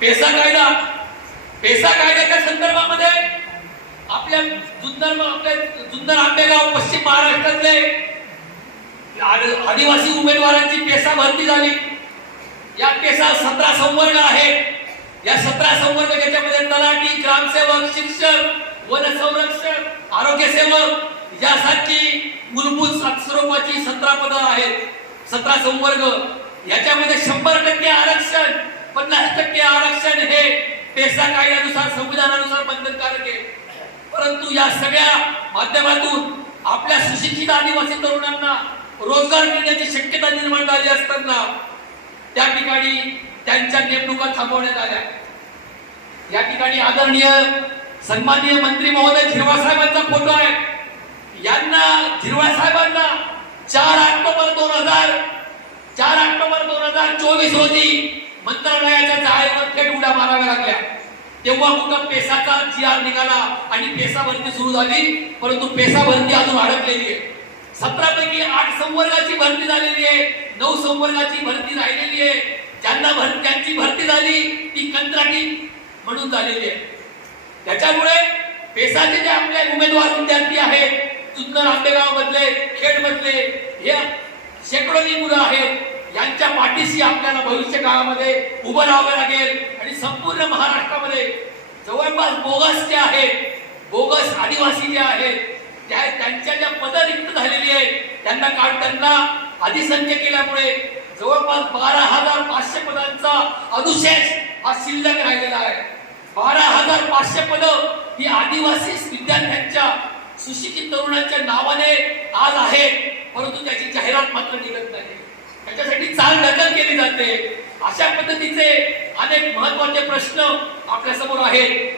PESA कायदा. PESA कायद्याच्या संदर्भामध्ये आपल्या जुन्नर आपल्या जुन्नर आंबेगाव पश्चिम महाराष्ट्रातले आदिवासी उमेदवारांची पेसा भरती झाली. या पेसा सतरा संवर्ग आहे या सतरा संवर्ग ज्याच्यामध्ये तलाठी ग्रामसेवक शिक्षक वन संरक्षक आरोग्य सेवक यासारखी मूलभूत स्वरूपाची सतरा पदं आहेत. सतरा संवर्ग. याच्यामध्ये शंभर टक्के आरक्षण पन्नास टक्के आरक्षण हे पेसा कायद्यानुसार संविधानानुसार बंधनकारक आहे. परंतु या सगळ्या माध्यमातून आपल्या सुशिक्षित आदिवासी तरुणांना रोजगार मिळण्याची शक्यता निर्माण झाली असताना त्या ठिकाणी त्यांच्या नेमणुका थांबवण्यात आल्या. या ठिकाणी आदरणीय सन्माननीय मंत्री महोदय झिरवाळ साहेबांचा फोटो आहे. यांना झिरवाळ साहेबांना चार ऑक्टोबर दोन हजार चार ऑक्टोबर दोन हजार चोवीस रोजी मंत्रालयाच्या जाळेवर थेट उड्या माराव्या लागल्या. तेव्हा कुठं पेसाचा जी निघाला आणि पेसा भरती सुरू झाली परंतु पेसा भरती अजून अडकलेली आहे. सतरा पैकी आठ संवर्गाची भरती झालेली आहे नऊ संवर्गाची भरती राहिलेली आहे. ज्यांना भर त्यांची भरती झाली ती कंत्राटी म्हणून झालेली आहे. त्याच्यामुळे पेसाचे जे आपले उमेदवार विद्यार्थी आहेत जुन्नर आंबेगाव मधले खेड मधले हे शेकडोनी मुलं आहेत. यांच्या पाठीशी आपल्याला भविष्य काळामध्ये उभं राहावं लागेल. आणि संपूर्ण महाराष्ट्रामध्ये जवळपास बोगस जे आहेत बोगस आदिवासी जे आहेत त्या त्यांच्या ज्या पदं रिक्त झालेली आहेत त्यांना काढ त्यांना अधिसंख्य केल्यामुळे जवळपास बारा हजार पाचशे पदांचा अनुशेष हा शिल्लक राहिलेला आहे. बारा हजार पाचशे पद ही आदिवासी विद्यार्थ्यांच्या सुशिक्षित तरुणांच्या नावाने आज आहे परंतु त्याची जाहिरात मात्र निघत नाही. त्याच्यासाठी चाल ढकल केली जाते. अशा पद्धतीचे अनेक महत्त्वाचे प्रश्न आपल्यासमोर आहेत.